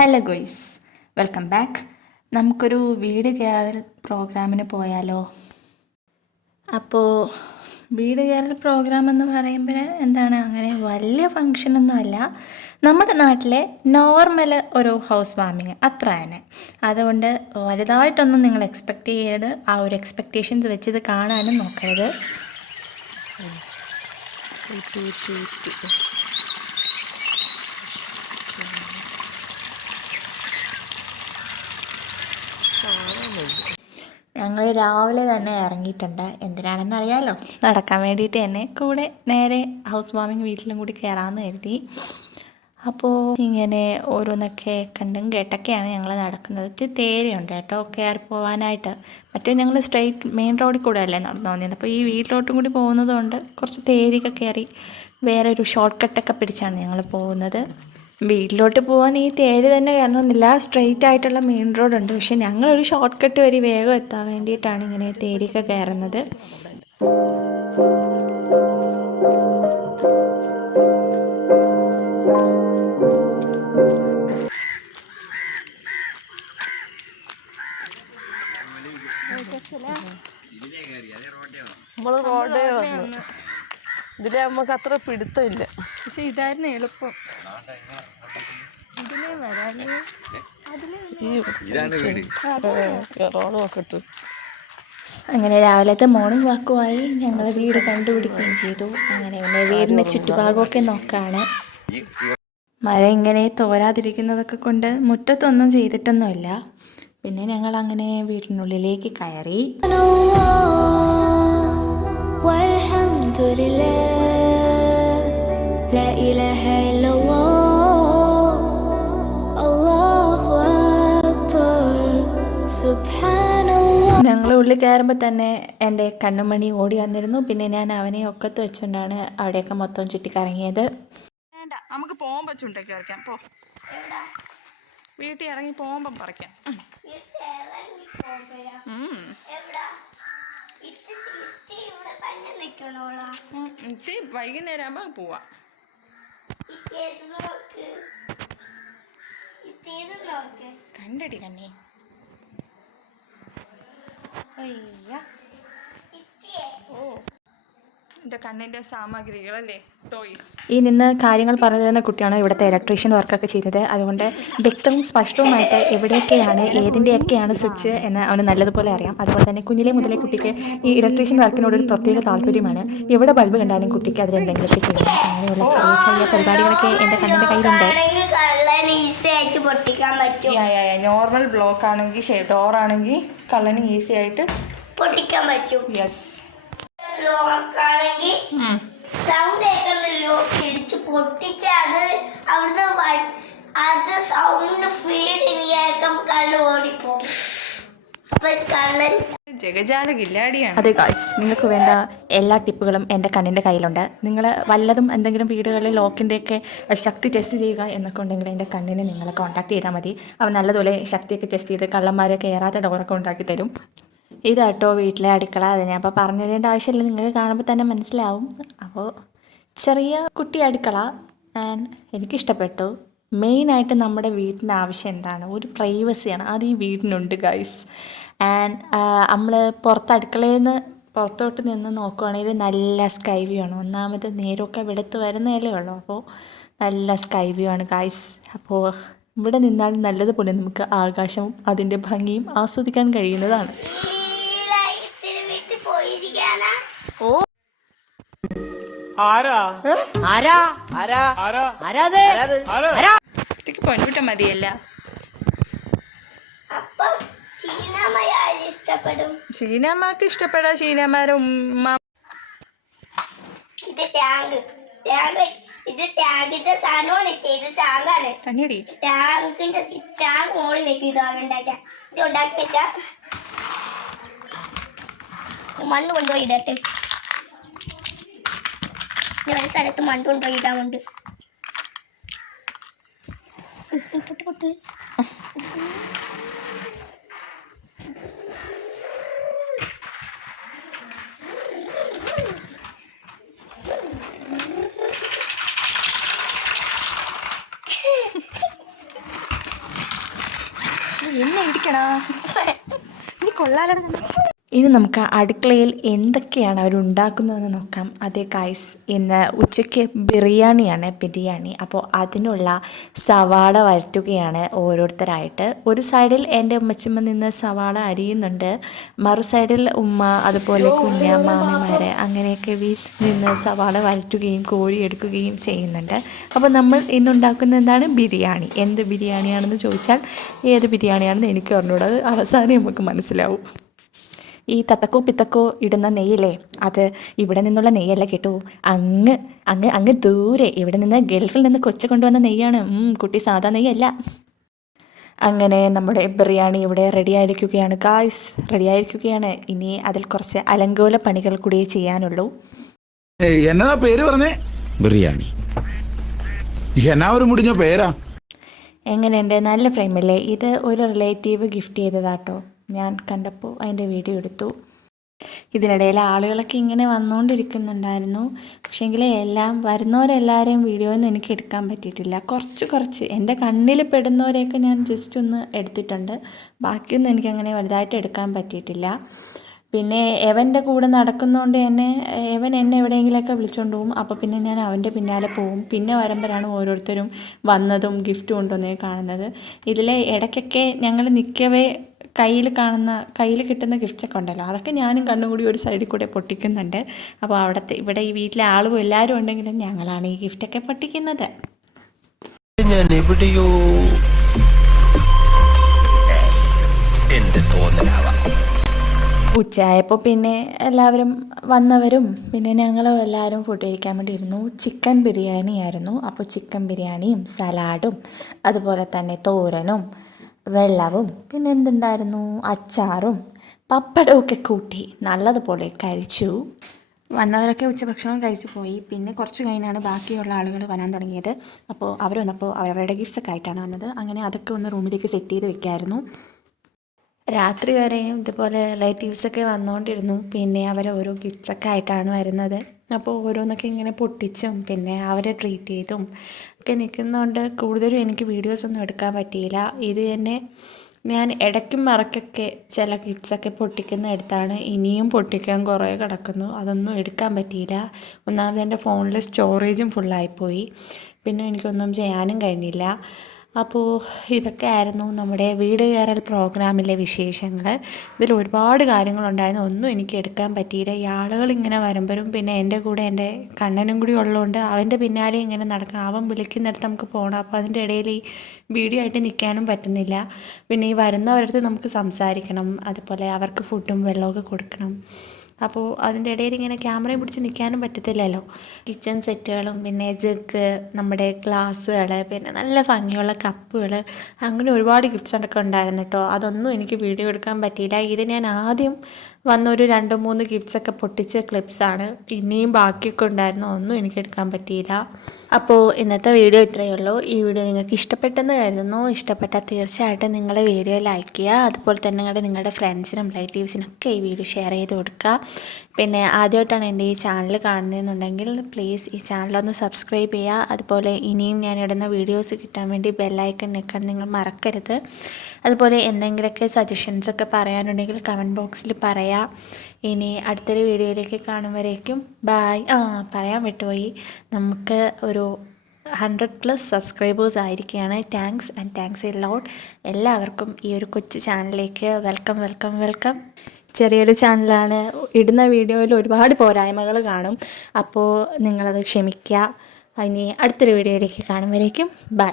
Hello ഗോയ്സ്, welcome back. നമുക്കൊരു വീട് കയറൽ പ്രോഗ്രാമിന് പോയാലോ? അപ്പോൾ വീട് കയറൽ പ്രോഗ്രാം എന്ന് പറയുമ്പോൾ എന്താണ്, അങ്ങനെ വലിയ ഫങ്ഷനൊന്നും അല്ല, നമ്മുടെ നാട്ടിലെ നോർമൽ ഒരു ഹൗസ് വാമിങ് അത്ര തന്നെ. അതുകൊണ്ട് വലുതായിട്ടൊന്നും നിങ്ങൾ എക്സ്പെക്റ്റ് ചെയ്യരുത്. ആ ഒരു എക്സ്പെക്റ്റേഷൻസ് വെച്ച് ഇത് കാണാനും നോക്കരുത്. ഞങ്ങൾ രാവിലെ തന്നെ ഇറങ്ങിയിട്ടുണ്ട്. എന്തിനാണെന്ന് അറിയാമല്ലോ, നടക്കാൻ വേണ്ടിയിട്ട് തന്നെ. കൂടെ നേരെ ഹൗസ് വാമിങ് വീട്ടിലും കൂടി കയറാമെന്ന് കരുതി. അപ്പോൾ ഇങ്ങനെ ഓരോന്നൊക്കെ കണ്ടും കേട്ടൊക്കെയാണ് ഞങ്ങൾ നടക്കുന്നത്. ഇത്തിരി തേരയുണ്ട് കേട്ടോ കയറി പോകാനായിട്ട്. മറ്റേ ഞങ്ങൾ സ്ട്രെയിറ്റ് മെയിൻ റോഡിൽ കൂടെ അല്ലേ നടന്നു വന്നത്. അപ്പോൾ ഈ വീട്ടിലോട്ടും കൂടി പോകുന്നതുകൊണ്ട് കുറച്ച് തേരിയൊക്കെ കയറി വേറെ ഒരു ഷോർട്ട് കട്ടൊക്കെ പിടിച്ചാണ് ഞങ്ങൾ പോകുന്നത്. വീട്ടിലോട്ട് പോകാൻ ഈ തേര് തന്നെ കയറണമെന്നില്ല, സ്ട്രെയിറ്റ് ആയിട്ടുള്ള മെയിൻ റോഡുണ്ട്. പക്ഷെ ഞങ്ങളൊരു ഷോർട്ട് കട്ട് വഴി വേഗം എത്താൻ വേണ്ടിയിട്ടാണ് ഇങ്ങനെ തേരിയൊക്കെ കയറുന്നത്. ഇതിലെ നമുക്ക് അത്ര പിടുത്തമില്ല, പക്ഷെ ഇതായിരുന്നു എളുപ്പം. അങ്ങനെ രാവിലത്തെ മോർണിംഗ് വാക്കുമായി ഞങ്ങൾ വീട് കണ്ടുപിടിക്കുകയും ചെയ്തു. അങ്ങനെ പിന്നെ വീടിൻ്റെ ചുറ്റുഭാഗമൊക്കെ നോക്കാണ്. മഴ ഇങ്ങനെ തോരാതിരിക്കുന്നതൊക്കെ കൊണ്ട് മുറ്റത്തൊന്നും ചെയ്തിട്ടൊന്നുമില്ല. പിന്നെ ഞങ്ങൾ അങ്ങനെ വീടിനുള്ളിലേക്ക് കയറി. ഞങ്ങൾ ഉള്ളിൽ കയറുമ്പോൾ തന്നെ എൻ്റെ കണ്ണുമണി ഓടി വന്നിരുന്നു. പിന്നെ ഞാൻ അവനെ ഒക്കത്ത് വെച്ചുകൊണ്ടാണ് അവിടെയൊക്കെ മൊത്തം ചുറ്റിക്കറങ്ങിയത്. വേണ്ട, നമുക്ക് പോകുമ്പോൾ ചുണ്ടൊക്കെ പറിക്കാം. പോ, വീട്ടിൽ ഇറങ്ങി പോകുമ്പം പറിക്കാം. വൈകുന്നേരം ആകുമ്പോ പോവാം. കണ്ടടി കണ്ണേ. ഓ, എൻ്റെ കണ്ണിൻ്റെ സാമഗ്രികളല്ലേ, ടോയ്സ്. ഈ നിന്ന് കാര്യങ്ങൾ പറഞ്ഞു തരുന്ന കുട്ടിയാണ് ഇവിടുത്തെ ഇലക്ട്രീഷ്യൻ വർക്കൊക്കെ ചെയ്തത്. അതുകൊണ്ട് വ്യക്തവും സ്പഷ്ടവുമായിട്ട് എവിടെയൊക്കെയാണ് ഏതിൻ്റെയൊക്കെയാണ് സ്വിച്ച് എന്ന് അവന് നല്ലതുപോലെ അറിയാം. അതുപോലെ തന്നെ കുഞ്ഞിലെ മുതലേ കുട്ടിക്ക് ഈ ഇലക്ട്രീഷ്യൻ വർക്കിനോടൊരു പ്രത്യേക താല്പര്യമാണ്. എവിടെ ബൾബ് കണ്ടാലും കുട്ടിക്ക് അതിലെന്തെങ്കിലുമൊക്കെ ചെയ്യണം. അങ്ങനെയുള്ള ചെറിയ ചെറിയ പരിപാടികളൊക്കെ എൻ്റെ കണ്ണിൻ്റെ കയ്യിലുണ്ട്. നോർമൽ ബ്ലോക്ക് ആണെങ്കിൽ, ഡോർ ആണെങ്കിൽ കള്ളന് ഈസി ആയിട്ട് പൊട്ടിക്കാൻ പറ്റും. യെസ്. ലോക്കാണെങ്കിൽ സൗണ്ട് കേൾക്കുന്നല്ലോ, ഇടിച്ച് പൊട്ടിച്ച അത് അവിടുന്ന് അത് സൗണ്ട് ഫീഡ് കേൾക്കും, കള്ള് ഓടിപ്പോകും. അതെ ഗായ്സ്, നിങ്ങൾക്ക് വേണ്ട എല്ലാ ടിപ്പുകളും എൻ്റെ കണ്ണിൻ്റെ കയ്യിലുണ്ട്. നിങ്ങൾ വല്ലതും എന്തെങ്കിലും വീടുകളിൽ ലോക്കിൻ്റെയൊക്കെ ശക്തി ടെസ്റ്റ് ചെയ്യുക എന്നൊക്കെ ഉണ്ടെങ്കിൽ എൻ്റെ കണ്ണിനെ നിങ്ങൾ കോൺടാക്ട് ചെയ്താൽ മതി. അവൻ നല്ലതുപോലെ ശക്തിയൊക്കെ ടെസ്റ്റ് ചെയ്ത് കള്ളന്മാരെ കയറാത്ത ഡോറൊക്കെ ഉണ്ടാക്കി തരും. ഇതാട്ടോ വീട്ടിലെ അടുക്കള. അത് ഞാൻ അപ്പോൾ പറഞ്ഞു തരേണ്ട ആവശ്യമില്ല, നിങ്ങൾക്ക് കാണുമ്പോൾ തന്നെ മനസ്സിലാവും. അപ്പോൾ ചെറിയ കുട്ടി അടുക്കള എനിക്കിഷ്ടപ്പെട്ടു. മെയിനായിട്ട് നമ്മുടെ വീടിൻ്റെ ആവശ്യം എന്താണ്, ഒരു പ്രൈവസിയാണ്. അത് ഈ വീടിനുണ്ട് ഗൈസ്. നമ്മൾ അടുക്കളയിൽ നിന്ന് പുറത്തോട്ട് നിന്ന് നോക്കുവാണെങ്കിൽ നല്ല സ്കൈ വ്യൂ ആണ്. ഒന്നാമത് നേരമൊക്കെ വെളുത്ത് വരുന്നതല്ലേ ഉള്ളൂ, അപ്പോൾ നല്ല സ്കൈ വ്യൂ ആണ് ഗൈസ്. അപ്പോൾ ഇവിടെ നിന്നാൽ നല്ലതുപോലെ നമുക്ക് ആകാശവും അതിൻ്റെ ഭംഗിയും ആസ്വദിക്കാൻ കഴിയുന്നതാണ്. പൊൻകുട്ട മതിയല്ല. ഷീനാമ്മക്ക് ഇഷ്ടപ്പെടാ. ഷീനാമാരെ ഉമ്മ. ഇത് ടാങ്കിന്റെ സാധനമാണ്. ഇത് ടാങ്കാണ്. ടാങ്കിന്റെ ടാങ്ക് മോളിൽ വെക്കും. ഇത് ഉണ്ടാക്കി വെച്ചാ മണ്ണ് കൊണ്ടുപോയി ഇടട്ടെ. ഒരു സ്ഥലത്ത് മണ്ണ് കൊണ്ടുപോയി ഇടാറുണ്ട്. പൊട്ട് പൊളിയടാ, നീ കൊള്ളാലടാ. ഇനി നമുക്ക് അടുക്കളയിൽ എന്തൊക്കെയാണ് അവരുണ്ടാക്കുന്നതെന്ന് നോക്കാം. അതേ ഗൈസ്, ഇന്ന് ഉച്ചയ്ക്ക് ബിരിയാണി. അപ്പോൾ അതിനുള്ള സവാള വഴറ്റുകയാണ് ഓരോരുത്തരായിട്ട്. ഒരു സൈഡിൽ എൻ്റെ ഉമ്മച്ചിമ്മ നിന്ന് സവാള അരിയുന്നുണ്ട്, മറു സൈഡിൽ ഉമ്മ അതുപോലെ മാമിമാർ അങ്ങനെയൊക്കെ വീട്ടിൽ നിന്ന് സവാള വഴറ്റുകയും കോരിയെടുക്കുകയും ചെയ്യുന്നുണ്ട്. അപ്പോൾ നമ്മൾ ഇന്നുണ്ടാക്കുന്ന എന്താണ്? ബിരിയാണി. എന്ത് ബിരിയാണിയാണെന്ന് ചോദിച്ചാൽ ഏത് ബിരിയാണിയാണെന്ന് എനിക്ക് അറിഞ്ഞൂടാ, അത് അവസാനം നമുക്ക് മനസ്സിലാവും. ഈ തത്തക്കോ പിത്തക്കോ ഇടുന്ന നെയ്യല്ലേ, അത് ഇവിടെ നിന്നുള്ള നെയ്യല്ല കേട്ടോ, അങ്ങ് അങ്ങ് അങ്ങ് ദൂരെ ഇവിടെ നിന്ന് ഗൾഫിൽ നിന്ന് കൊച്ചു കൊണ്ടുവന്ന നെയ്യാണ്. കുട്ടി സാധാ നെയ്യല്ല. അങ്ങനെ നമ്മുടെ ബിരിയാണി ഇവിടെ റെഡിയായിരിക്കുകയാണ് ഗായ്സ്, റെഡിയായിരിക്കുകയാണ്. ഇനി അതിൽ കുറച്ച് അലങ്കോല പണികൾ കൂടി ചെയ്യാനുള്ളൂ. എന്നതാ പേര് പറഞ്ഞേ? ബിരിയാണി. എന്നാ ഒരു മുടിഞ്ഞ പേരാ. എങ്ങനെയുണ്ട്? നല്ല ഫ്രെയിമല്ലേ? ഇത് ഒരു റിലേറ്റീവ് ഗിഫ്റ്റ് ചെയ്തതാട്ടോ. ഞാൻ കണ്ടപ്പോൾ അതിൻ്റെ വീഡിയോ എടുത്തു. ഇതിനിടയിൽ ആളുകളൊക്കെ ഇങ്ങനെ വന്നുകൊണ്ടിരിക്കുന്നുണ്ടായിരുന്നു. പക്ഷേങ്കിൽ എല്ലാം വരുന്നവരെല്ലാവരെയും വീഡിയോ ഒന്നും എനിക്ക് എടുക്കാൻ പറ്റിയിട്ടില്ല. കുറച്ച് എൻ്റെ കണ്ണിൽ പെടുന്നവരെയൊക്കെ ഞാൻ ജസ്റ്റ് ഒന്ന് എടുത്തിട്ടുണ്ട്. ബാക്കിയൊന്നും എനിക്കങ്ങനെ വലുതായിട്ട് എടുക്കാൻ പറ്റിയിട്ടില്ല. പിന്നെ എവൻ്റെ കൂടെ നടക്കുന്നതുകൊണ്ട് എവൻ എന്നെ എവിടെയെങ്കിലുമൊക്കെ വിളിച്ചുകൊണ്ട് പോകും. അപ്പോൾ പിന്നെ ഞാൻ അവൻ്റെ പിന്നാലെ പോവും. പിന്നെ വരുമ്പോഴാണ് ഓരോരുത്തരും വന്നതും ഗിഫ്റ്റ് കൊണ്ടുവന്നേ കാണുന്നത്. ഇതിൽ ഇടയ്ക്കൊക്കെ ഞങ്ങൾ നിൽക്കവേ കയ്യിൽ കിട്ടുന്ന ഗിഫ്റ്റ്സൊക്കെ ഉണ്ടല്ലോ, അതൊക്കെ ഞാനും കണ്ണുകൂടി ഒരു സൈഡിൽ കൂടെ പൊട്ടിക്കുന്നുണ്ട്. അപ്പോൾ ഇവിടെ ഈ വീട്ടിലെ ആളും എല്ലാവരും ഉണ്ടെങ്കിലും ഞങ്ങളാണ് ഈ ഗിഫ്റ്റൊക്കെ പൊട്ടിക്കുന്നത്. ഞാൻ എവിടെയോ എന്റെ തോന്നലാവാം. ഉച്ചയായപ്പോൾ പിന്നെ എല്ലാവരും വന്നവരും പിന്നെ ഞങ്ങളും എല്ലാവരും ഫുഡ് കഴിക്കാൻ വേണ്ടി ഇരുന്നു. ചിക്കൻ ബിരിയാണി ആയിരുന്നു. അപ്പോൾ ചിക്കൻ ബിരിയാണിയും സലാഡും അതുപോലെ തന്നെ തോരനും വെള്ളവും പിന്നെ എന്തുണ്ടായിരുന്നു, അച്ചാറും പപ്പടമൊക്കെ കൂട്ടി നല്ലതുപോലെ കഴിച്ചു. വന്നവരൊക്കെ ഉച്ചഭക്ഷണം കഴിച്ചു പോയി. പിന്നെ കുറച്ച് കഴിഞ്ഞാണ് ബാക്കിയുള്ള ആളുകൾ വരാൻ തുടങ്ങിയത്. അപ്പോൾ അവർ വന്നപ്പോൾ അവരുടെ ഗിഫ്റ്റ്സൊക്കെ ആയിട്ടാണ് വന്നത്. അങ്ങനെ അതൊക്കെ ഒന്ന് റൂമിലേക്ക് സെറ്റ് ചെയ്ത് വെക്കായിരുന്നു. രാത്രി വരെയും ഇതുപോലെ റിലേറ്റീവ്സൊക്കെ വന്നുകൊണ്ടിരുന്നു. പിന്നെ അവർ ഓരോ ഗിഫ്റ്റ്സൊക്കെ ആയിട്ടാണ് വരുന്നത്. അപ്പോൾ ഓരോന്നൊക്കെ ഇങ്ങനെ പൊട്ടിച്ചും പിന്നെ അവരെ ട്രീറ്റ് ചെയ്തും ഒക്കെ നിൽക്കുന്നതുകൊണ്ട് കൂടുതലും എനിക്ക് വീഡിയോസൊന്നും എടുക്കാൻ പറ്റിയില്ല. ഇത് തന്നെ ഞാൻ ഇടയ്ക്കും മറക്കൊക്കെ ചില ഗിഫ്റ്റ്സൊക്കെ പൊട്ടിക്കുന്ന എടുത്താണ്. ഇനിയും പൊട്ടിക്കാൻ കുറേ കിടക്കുന്നു, അതൊന്നും എടുക്കാൻ പറ്റിയില്ല. ഒന്നാമത് എൻ്റെ ഫോണിൽ സ്റ്റോറേജും ഫുള്ളായിപ്പോയി. പിന്നെ എനിക്കൊന്നും ചെയ്യാനും കഴിഞ്ഞില്ല. അപ്പോൾ ഇതൊക്കെ ആയിരുന്നു നമ്മുടെ വീട് കയറൽ പ്രോഗ്രാമിലെ വിശേഷങ്ങൾ. ഇതിൽ ഒരുപാട് കാര്യങ്ങളുണ്ടായിരുന്നു, ഒന്നും എനിക്ക് എടുക്കാൻ പറ്റിയില്ല. ഈ ആളുകൾ ഇങ്ങനെ വരുമ്പോഴും പിന്നെ എൻ്റെ കൂടെ എൻ്റെ കണ്ണനും കൂടി ഉള്ളതുകൊണ്ട് അവൻ്റെ പിന്നാലെ ഇങ്ങനെ നടക്കണം. അവൻ വിളിക്കുന്നിടത്ത് നമുക്ക് പോകണം. അപ്പോൾ അതിൻ്റെ ഇടയിൽ ഈ വീഡിയോ ആയിട്ട് നിൽക്കാനും പറ്റുന്നില്ല. പിന്നെ ഈ വരുന്നവരടുത്ത് നമുക്ക് സംസാരിക്കണം, അതുപോലെ അവർക്ക് ഫുഡും വെള്ളമൊക്കെ കൊടുക്കണം. അപ്പോൾ അതിൻ്റെ ഇടയിൽ ഇങ്ങനെ ക്യാമറയും പിടിച്ച് നിൽക്കാനും പറ്റത്തില്ലല്ലോ. കിച്ചൺ സെറ്റുകളും പിന്നെ ജഗ്, നമ്മുടെ ഗ്ലാസ്സുകൾ, പിന്നെ നല്ല ഭംഗിയുള്ള കപ്പുകൾ, അങ്ങനെ ഒരുപാട് ഗിഫ്റ്റ്സൊക്കെ ഉണ്ടായിരുന്നു കേട്ടോ. അതൊന്നും എനിക്ക് വീഡിയോ എടുക്കാൻ പറ്റിയില്ല. ഇത് ഞാൻ ആദ്യം വന്നൊരു 2-3 ഗിഫ്റ്റ്സൊക്കെ പൊട്ടിച്ച ക്ലിപ്സാണ്. ഇനിയും ബാക്കിയൊക്കെ ഉണ്ടായിരുന്നു, ഒന്നും എനിക്ക് എടുക്കാൻ പറ്റിയില്ല. അപ്പോൾ ഇന്നത്തെ വീഡിയോ ഇത്രയേ ഉള്ളൂ. ഈ വീഡിയോ നിങ്ങൾക്ക് ഇഷ്ടപ്പെട്ടെന്ന് കരുതുന്നു. ഇഷ്ടപ്പെട്ടാൽ തീർച്ചയായിട്ടും നിങ്ങൾ വീഡിയോ ലൈക്ക് ചെയ്യുക. അതുപോലെ തന്നെ നിങ്ങളുടെ ഫ്രണ്ട്സിനും റിലേറ്റീവ്സിനൊക്കെ ഈ വീഡിയോ ഷെയർ ചെയ്ത് കൊടുക്കുക. പിന്നെ ആദ്യമായിട്ടാണ് എൻ്റെ ഈ ചാനൽ കാണുന്നതെന്നുണ്ടെങ്കിൽ പ്ലീസ് ഈ ചാനലൊന്ന് സബ്സ്ക്രൈബ് ചെയ്യുക. അതുപോലെ ഇനിയും ഞാൻ ഇടുന്ന വീഡിയോസ് കിട്ടാൻ വേണ്ടി ബെല്ലൈക്കൺ നിൽക്കാൻ നിങ്ങൾ മറക്കരുത്. അതുപോലെ എന്തെങ്കിലുമൊക്കെ സജഷൻസൊക്കെ പറയാനുണ്ടെങ്കിൽ കമൻറ്റ് ബോക്സിൽ പറയാം. ഇനി അടുത്തൊരു വീഡിയോയിലേക്ക് കാണുമ്പോഴേക്കും ബായ്. പറയാൻ വിട്ടുപോയി, നമുക്ക് ഒരു 100+ സബ്സ്ക്രൈബേഴ്സ് ആയിരിക്കുകയാണ്. Thanks a lot. എല്ലാവർക്കും ഈ ഒരു കൊച്ചു ചാനലിലേക്ക് വെൽക്കം. ചെറിയൊരു ചാനലാണ്, ഇടുന്ന വീഡിയോയിൽ ഒരുപാട് പോരായ്മകൾ കാണും. അപ്പോൾ നിങ്ങളത് ക്ഷമിക്കുക. ഇനി അടുത്തൊരു വീഡിയോയിലേക്ക് കാണുമ്പോഴേക്കും ബൈ.